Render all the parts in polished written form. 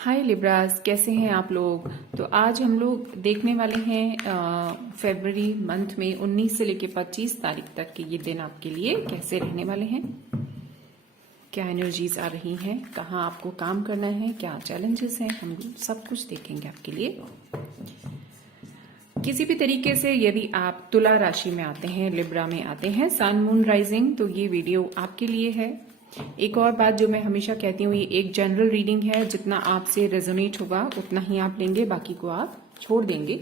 हाय Libras, कैसे हैं आप लोग। तो आज हम लोग देखने वाले हैं फरवरी मंथ में 19 से लेकर 25 तारीख तक के ये दिन आपके लिए कैसे रहने वाले हैं, क्या एनर्जीज आ रही हैं, कहाँ आपको काम करना है, क्या चैलेंजेस हैं, हम सब कुछ देखेंगे आपके लिए। किसी भी तरीके से यदि आप तुला राशि में आते हैं, लिब्रा में आते हैं, सन मून राइजिंग, तो ये वीडियो आपके लिए है। एक और बात जो मैं हमेशा कहती हूँ, ये एक जनरल रीडिंग है, जितना आपसे रेजोनेट होगा उतना ही आप लेंगे, बाकी को आप छोड़ देंगे,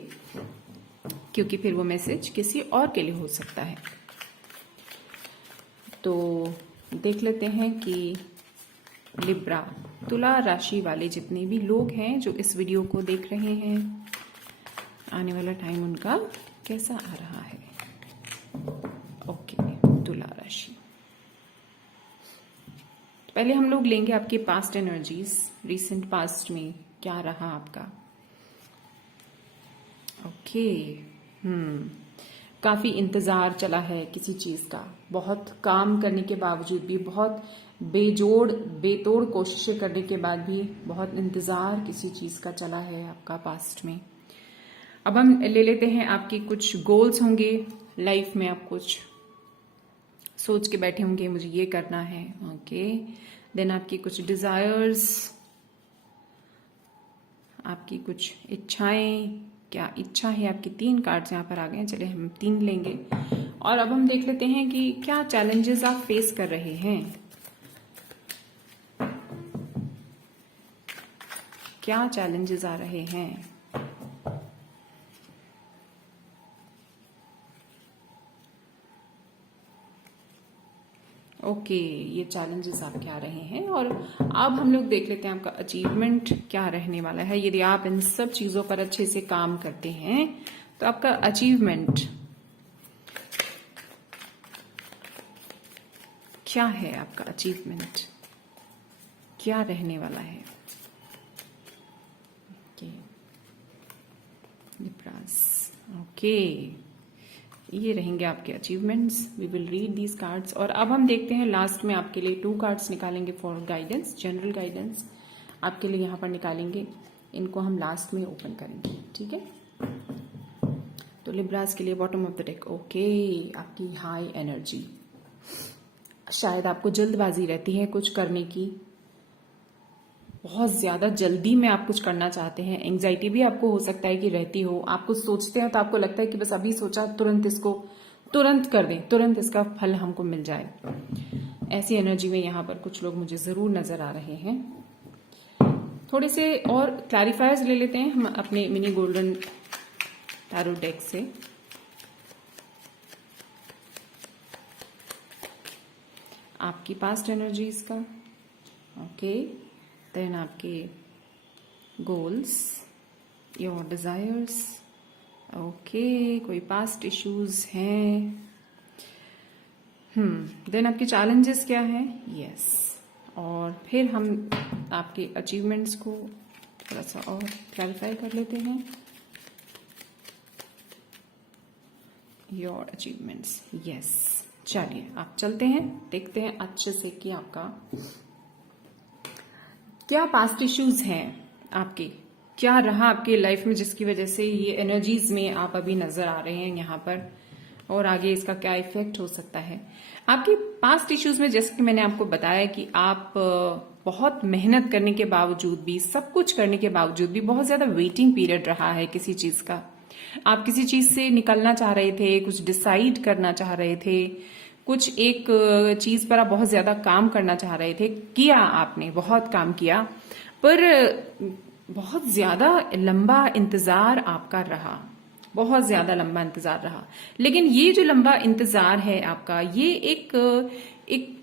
क्योंकि फिर वो मैसेज किसी और के लिए हो सकता है। तो देख लेते हैं कि लिब्रा तुला राशि वाले जितने भी लोग हैं जो इस वीडियो को देख रहे हैं, आने वाला टाइम उनका कैसा आ रहा है। ओके, तुला राशि, पहले हम लोग लेंगे आपके पास्ट एनर्जीज, रिसेंट पास्ट में क्या रहा आपका। ओके, काफी इंतजार चला है किसी चीज का, बहुत काम करने के बावजूद भी, बहुत बेजोड़ बेतोड़ कोशिशें करने के बाद भी बहुत इंतजार किसी चीज का चला है आपका पास्ट में। अब हम ले लेते हैं आपकी कुछ गोल्स होंगे लाइफ में, आप कुछ सोच के बैठे होंगे मुझे ये करना है। ओके, देन आपकी कुछ डिजायर्स, आपकी कुछ इच्छाएं, क्या इच्छा है आपकी। 3 कार्ड्स यहाँ पर आ गए, चले हम 3 लेंगे और अब हम देख लेते हैं कि क्या चैलेंजेस आप फेस कर रहे हैं, क्या चैलेंजेस आ रहे हैं। ओके, ये चैलेंजेस आपके आ रहे हैं और अब हम लोग देख लेते हैं आपका अचीवमेंट क्या रहने वाला है। यदि आप इन सब चीजों पर अच्छे से काम करते हैं तो आपका अचीवमेंट क्या है, आपका अचीवमेंट क्या रहने वाला है। ओके, ये रहेंगे आपके achievements. We will read these cards और अब हम देखते हैं लास्ट में आपके लिए 2 कार्ड्स निकालेंगे फॉर गाइडेंस, जनरल गाइडेंस आपके लिए यहाँ पर निकालेंगे। इनको हम लास्ट में ओपन करेंगे, ठीक है। तो लिब्रास के लिए bottom of the deck. Okay, आपकी हाई एनर्जी, शायद आपको जल्दबाजी रहती है कुछ करने की, बहुत ज्यादा जल्दी में आप कुछ करना चाहते हैं। एंग्जाइटी भी आपको हो सकता है कि रहती हो, आप कुछ सोचते हैं तो आपको लगता है कि बस अभी सोचा तुरंत इसको तुरंत कर दें, तुरंत इसका फल हमको मिल जाए। ऐसी एनर्जी में यहाँ पर कुछ लोग मुझे जरूर नजर आ रहे हैं। थोड़े से और क्लैरिफायर्स ले लेते हैं हम अपने मिनी गोल्डन टैरो डेक से। आपकी पास्ट एनर्जीज का, ओके, देन आपके गोल्स, योर डिजायर्स, ओके, कोई पास्ट इश्यूज हैं, देन आपके चैलेंजेस क्या हैं, यस, और फिर हम आपके अचीवमेंट्स को थोड़ा सा और क्लैरिफाई कर लेते हैं। Your achievements, yes. चलिए आप चलते हैं, देखते हैं अच्छे से कि आपका क्या पास्ट इश्यूज हैं, आपके क्या रहा आपके लाइफ में जिसकी वजह से ये एनर्जीज में आप अभी नजर आ रहे हैं यहाँ पर, और आगे इसका क्या इफेक्ट हो सकता है आपके पास्ट इश्यूज में। जैसे कि मैंने आपको बताया कि आप बहुत मेहनत करने के बावजूद भी, सब कुछ करने के बावजूद भी बहुत ज्यादा वेटिंग पीरियड रहा है किसी चीज का। आप किसी चीज से निकलना चाह रहे थे, कुछ डिसाइड करना चाह रहे थे, कुछ एक चीज पर आप बहुत ज्यादा काम करना चाह रहे थे, किया आपने, बहुत काम किया, पर बहुत ज्यादा लंबा इंतजार आपका रहा, बहुत ज्यादा लंबा इंतजार रहा। लेकिन ये जो लंबा इंतजार है आपका, ये एक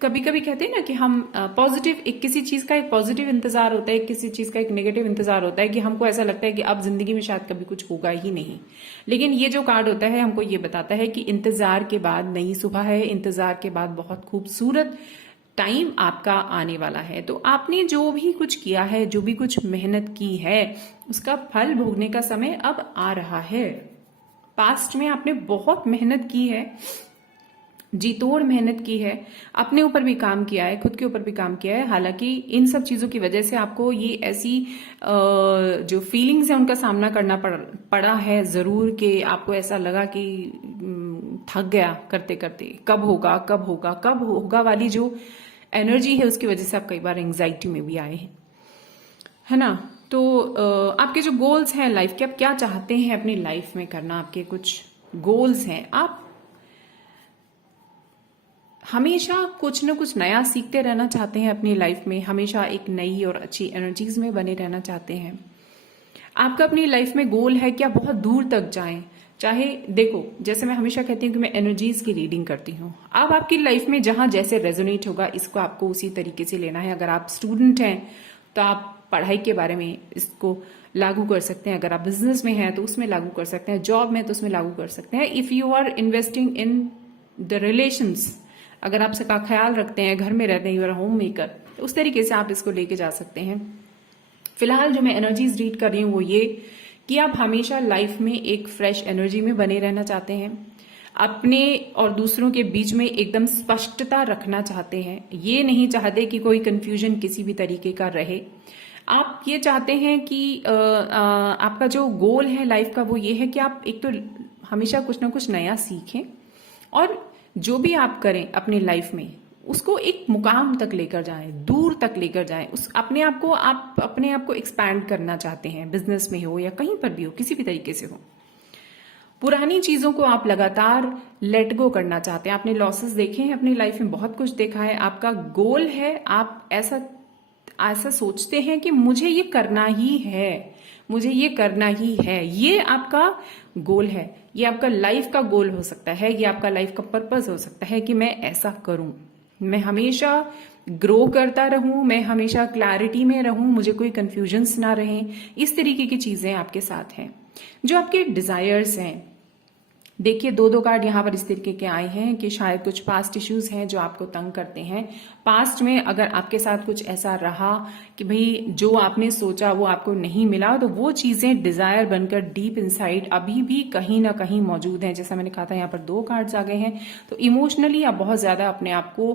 कभी कभी कहते हैं ना कि हम पॉजिटिव, एक किसी चीज का एक पॉजिटिव इंतजार होता है, किसी चीज का एक नेगेटिव इंतजार होता है कि हमको ऐसा लगता है कि अब जिंदगी में शायद कभी कुछ होगा ही नहीं। लेकिन ये जो कार्ड होता है हमको ये बताता है कि इंतजार के बाद नई सुबह है, इंतजार के बाद बहुत खूबसूरत टाइम आपका आने वाला है। तो आपने जो भी कुछ किया है, जो भी कुछ मेहनत की है, उसका फल भोगने का समय अब आ रहा है। पास्ट में आपने बहुत मेहनत की है, जी तोड़ मेहनत की है, अपने ऊपर भी काम किया है, खुद के ऊपर भी काम किया है। हालांकि इन सब चीजों की वजह से आपको ये ऐसी जो फीलिंग्स है उनका सामना करना पड़ा है जरूर, कि आपको ऐसा लगा कि थक गया करते करते, कब होगा कब होगा कब होगा वाली जो एनर्जी है उसकी वजह से आप कई बार एंग्जाइटी में भी आए हैं, है ना। तो आपके जो गोल्स हैं लाइफ के, आप क्या चाहते हैं अपनी लाइफ में करना, आपके कुछ गोल्स हैं। आप हमेशा कुछ न कुछ नया सीखते रहना चाहते हैं अपनी लाइफ में, हमेशा एक नई और अच्छी एनर्जीज में बने रहना चाहते हैं। आपका अपनी लाइफ में गोल है कि आप बहुत दूर तक जाएं। चाहे देखो, जैसे मैं हमेशा कहती हूँ कि मैं एनर्जीज की रीडिंग करती हूँ। अब आपकी लाइफ में जहां जैसे रेजोनेट होगा इसको आपको उसी तरीके से लेना है। अगर आप स्टूडेंट हैं तो आप पढ़ाई के बारे में इसको लागू कर सकते हैं, अगर आप बिजनेस में हैं तो उसमें लागू कर सकते हैं, जॉब में तो उसमें लागू कर सकते हैं। If you are investing in the relations, अगर आप सबका ख्याल रखते हैं, घर में रहते हैं, यू आर होम मेकर, तो उस तरीके से आप इसको लेके जा सकते हैं। फिलहाल जो मैं एनर्जीज रीड कर रही हूँ वो ये कि आप हमेशा लाइफ में एक फ्रेश एनर्जी में बने रहना चाहते हैं, अपने और दूसरों के बीच में एकदम स्पष्टता रखना चाहते हैं। ये नहीं चाहते कि कोई कंफ्यूजन किसी भी तरीके का रहे। आप ये चाहते हैं कि आपका जो गोल है लाइफ का वो ये है कि आप एक तो हमेशा कुछ ना कुछ नया सीखें, और जो भी आप करें अपनी लाइफ में उसको एक मुकाम तक लेकर जाएं, दूर तक लेकर जाएं। उस अपने आप को एक्सपैंड करना चाहते हैं, बिजनेस में हो या कहीं पर भी हो, किसी भी तरीके से हो। पुरानी चीजों को आप लगातार लेट गो करना चाहते हैं। आपने लॉसेस देखे हैं अपनी लाइफ में, बहुत कुछ देखा है। आपका गोल है, आप ऐसा सोचते हैं कि मुझे ये करना ही है, मुझे ये करना ही है। ये आपका गोल है, ये आपका लाइफ का गोल हो सकता है, ये आपका लाइफ का पर्पस हो सकता है कि मैं ऐसा करूं, मैं हमेशा ग्रो करता रहूं, मैं हमेशा क्लैरिटी में रहूं, मुझे कोई कंफ्यूजन्स ना रहें। इस तरीके की चीजें आपके साथ हैं। जो आपके डिजायर्स हैं, देखिए दो दो कार्ड यहाँ पर इस तरीके के आए हैं कि शायद कुछ पास्ट इश्यूज हैं जो आपको तंग करते हैं। पास्ट में अगर आपके साथ कुछ ऐसा रहा कि भाई जो आपने सोचा वो आपको नहीं मिला, तो वो चीजें डिजायर बनकर डीप इनसाइड अभी भी कहीं ना कहीं मौजूद हैं। जैसा मैंने कहा था, यहाँ पर दो कार्ड्स आ गए हैं। तो इमोशनली आप बहुत ज्यादा अपने आप को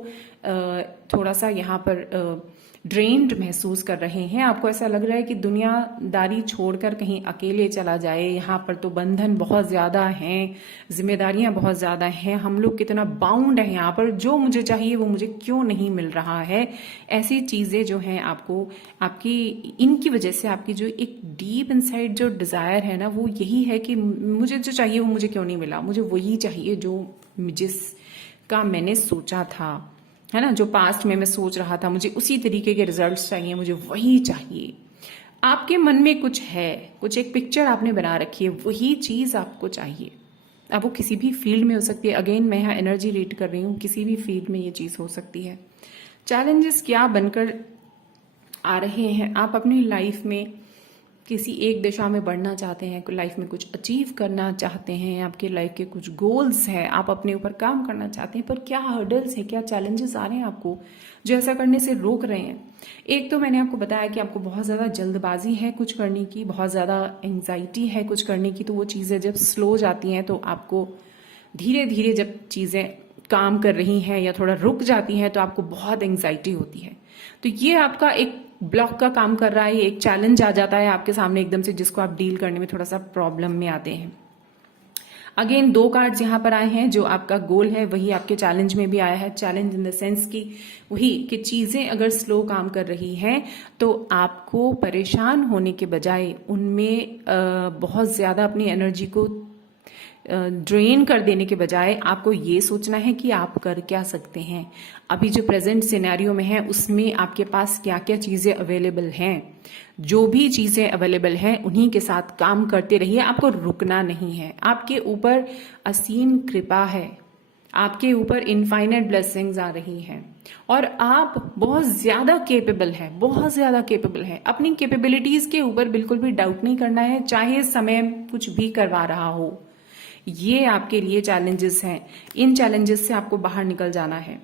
थोड़ा सा यहाँ पर ड्रेन्ड महसूस कर रहे हैं। आपको ऐसा लग रहा है कि दुनियादारी छोड़कर कहीं अकेले चला जाए। यहाँ पर तो बंधन बहुत ज्यादा हैं, जिम्मेदारियां बहुत ज्यादा हैं, हम लोग कितना बाउंड है यहाँ पर, जो मुझे चाहिए वो मुझे क्यों नहीं मिल रहा है। ऐसी चीजें जो हैं आपको आपकी इनकी वजह से आपकी जो एक डीप इनसाइड जो डिजायर है ना, वो यही है कि मुझे जो चाहिए वो मुझे क्यों नहीं मिला, मुझे वही चाहिए जो जिसका मैंने सोचा था, है ना। जो पास्ट में मैं सोच रहा था मुझे उसी तरीके के रिजल्ट्स चाहिए, मुझे वही चाहिए। आपके मन में कुछ है, कुछ एक पिक्चर आपने बना रखी है, वही चीज आपको चाहिए। अब वो किसी भी फील्ड में हो सकती है। अगेन मैं यहाँ एनर्जी रीड कर रही हूँ, किसी भी फील्ड में ये चीज हो सकती है। चैलेंजेस क्या बनकर आ रहे हैं, आप अपनी लाइफ में किसी एक दिशा में बढ़ना चाहते हैं, लाइफ में कुछ अचीव करना चाहते हैं, आपके लाइफ के कुछ गोल्स हैं, आप अपने ऊपर काम करना चाहते हैं, पर क्या हर्डल्स है, क्या चैलेंजेस आ रहे हैं आपको जो ऐसा करने से रोक रहे हैं। एक तो मैंने आपको बताया कि आपको बहुत ज्यादा जल्दबाजी है कुछ करने की, बहुत ज्यादा एंग्जाइटी है कुछ करने की। तो वो चीजें जब स्लो जाती हैं तो आपको धीरे धीरे जब चीजें काम कर रही हैं या थोड़ा रुक जाती हैं तो आपको बहुत एंग्जाइटी होती है। तो ये आपका एक ब्लॉक का काम कर रहा है, एक चैलेंज आ जाता है आपके सामने एकदम से, जिसको आप डील करने में थोड़ा सा प्रॉब्लम में आते हैं। अगेन दो कार्ड्स यहाँ पर आए हैं, जो आपका गोल है वही आपके चैलेंज में भी आया है। चैलेंज इन द सेंस की वही कि चीजें अगर स्लो काम कर रही हैं तो आपको परेशान होने के बजाय उनमें बहुत ज्यादा अपनी एनर्जी को ड्रेन कर देने के बजाय आपको ये सोचना है कि आप कर क्या सकते हैं। अभी जो प्रेजेंट सिनेरियो में है उसमें आपके पास क्या क्या चीजें अवेलेबल हैं, जो भी चीजें अवेलेबल हैं उन्हीं के साथ काम करते रहिए, आपको रुकना नहीं है। आपके ऊपर असीम कृपा है, आपके ऊपर इनफाइनाइट ब्लेसिंग्स आ रही हैं और आप बहुत ज्यादा केपेबल है, बहुत ज्यादा केपेबल है। अपनी कैपेबिलिटीज के ऊपर बिल्कुल भी डाउट नहीं करना है, चाहे समय कुछ भी करवा रहा हो। ये आपके लिए चैलेंजेस हैं, इन चैलेंजेस से आपको बाहर निकल जाना है।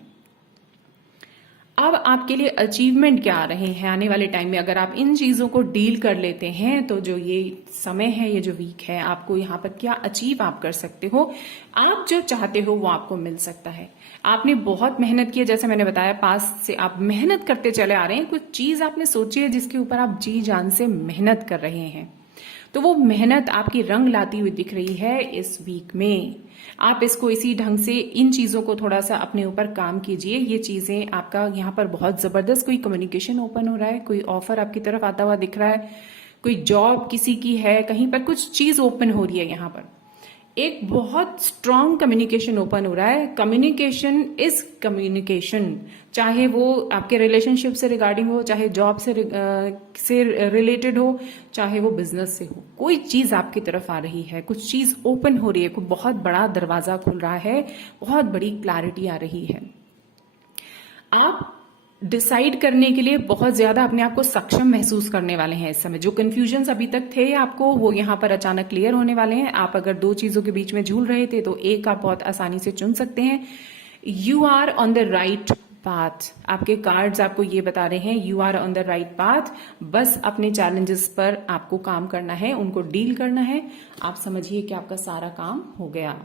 अब आपके लिए अचीवमेंट क्या आ रहे हैं आने वाले टाइम में, अगर आप इन चीजों को डील कर लेते हैं तो जो ये समय है, ये जो वीक है, आपको यहाँ पर क्या अचीव आप कर सकते हो, आप जो चाहते हो वो आपको मिल सकता है। आपने बहुत मेहनत की है, जैसे मैंने बताया पास से आप मेहनत करते चले आ रहे हैं, कुछ चीज आपने सोची है जिसके ऊपर आप जी जान से मेहनत कर रहे हैं, तो वो मेहनत आपकी रंग लाती हुई दिख रही है इस वीक में। आप इसको इसी ढंग से इन चीजों को थोड़ा सा अपने ऊपर काम कीजिए। ये चीजें आपका यहाँ पर बहुत जबरदस्त कोई कम्युनिकेशन ओपन हो रहा है, कोई ऑफर आपकी तरफ आता हुआ दिख रहा है, कोई जॉब किसी की है, कहीं पर कुछ चीज ओपन हो रही है। यहाँ पर एक बहुत स्ट्रांग कम्युनिकेशन ओपन हो रहा है। कम्युनिकेशन इज कम्युनिकेशन, चाहे वो आपके रिलेशनशिप से रिगार्डिंग हो, चाहे जॉब से रिलेटेड हो, चाहे वो बिजनेस से हो, कोई चीज आपकी तरफ आ रही है, कुछ चीज ओपन हो रही है, कोई बहुत बड़ा दरवाजा खुल रहा है, बहुत बड़ी क्लैरिटी आ रही है। आप डिसाइड करने के लिए बहुत ज्यादा अपने आप को सक्षम महसूस करने वाले हैं इस समय। जो कंफ्यूजन्स अभी तक थे आपको, वो यहाँ पर अचानक क्लियर होने वाले हैं। आप अगर दो चीजों के बीच में झूल रहे थे तो एक आप बहुत आसानी से चुन सकते हैं। You are on the right path. आपके कार्ड्स आपको ये बता रहे हैं you are on the right path. बस अपने चैलेंजेस पर आपको काम करना है, उनको डील करना है। आप समझिए कि आपका सारा काम हो गया।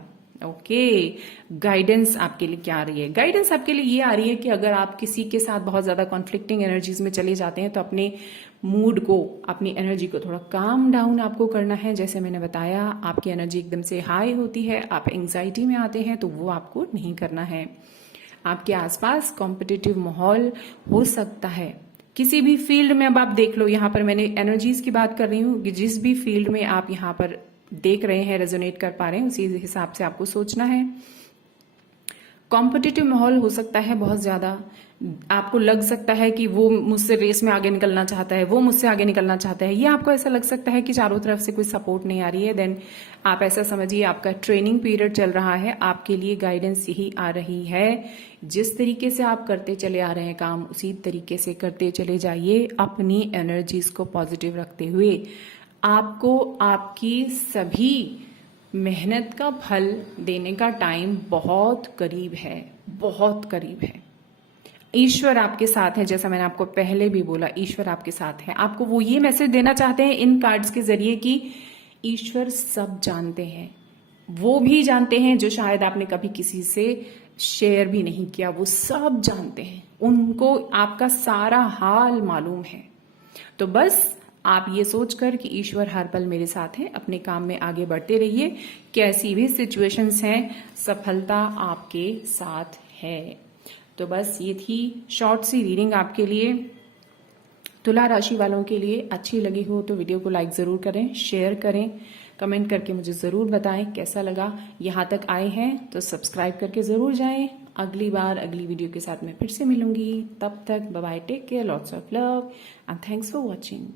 ओके, गाइडेंस आपके लिए क्या आ रही है? गाइडेंस आपके लिए ये आ रही है कि अगर आप किसी के साथ बहुत ज्यादा कॉन्फ्लिक्टिंग एनर्जीज में चले जाते हैं तो अपने मूड को, अपनी एनर्जी को थोड़ा काम डाउन आपको करना है। जैसे मैंने बताया, आपकी एनर्जी एकदम से हाई होती है, आप एंग्जाइटी में आते हैं, तो वो आपको नहीं करना है। आपके आसपास कॉम्पिटिटिव माहौल हो सकता है किसी भी फील्ड में। अब आप देख लो, यहाँ पर मैंने एनर्जीज की बात कर रही हूँ कि जिस भी फील्ड में आप यहाँ पर देख रहे हैं, रेजोनेट कर पा रहे हैं, उसी हिसाब से आपको सोचना है। कॉम्पिटिटिव माहौल हो सकता है बहुत ज्यादा। आपको लग सकता है कि वो मुझसे रेस में आगे निकलना चाहता है, वो मुझसे आगे निकलना चाहता है। ये आपको ऐसा लग सकता है कि चारों तरफ से कोई सपोर्ट नहीं आ रही है। देन आप ऐसा समझिए आपका ट्रेनिंग पीरियड चल रहा है। आपके लिए गाइडेंस यही आ रही है, जिस तरीके से आप करते चले आ रहे हैं काम, उसी तरीके से करते चले जाइए, अपनी एनर्जीज को पॉजिटिव रखते हुए। आपको आपकी सभी मेहनत का फल देने का टाइम बहुत करीब है, बहुत करीब है। ईश्वर आपके साथ है, जैसा मैंने आपको पहले भी बोला, ईश्वर आपके साथ है। आपको वो ये मैसेज देना चाहते हैं इन कार्ड्स के जरिए कि ईश्वर सब जानते हैं। वो भी जानते हैं जो शायद आपने कभी किसी से शेयर भी नहीं किया, वो सब जानते हैं। उनको आपका सारा हाल मालूम है। तो बस आप ये सोचकर कि ईश्वर हर पल मेरे साथ है, अपने काम में आगे बढ़ते रहिए। कैसी भी सिचुएशंस हैं, सफलता आपके साथ है। तो बस ये थी शॉर्ट सी रीडिंग आपके लिए। तुला राशि वालों के लिए अच्छी लगी हो तो वीडियो को लाइक जरूर करें, शेयर करें, कमेंट करके मुझे जरूर बताएं कैसा लगा। यहाँ तक आए हैं तो सब्सक्राइब करके जरूर जाएं। अगली बार अगली वीडियो के साथ मैं फिर से मिलूंगी। तब तक bye bye, take care, lots of love and thanks for watching.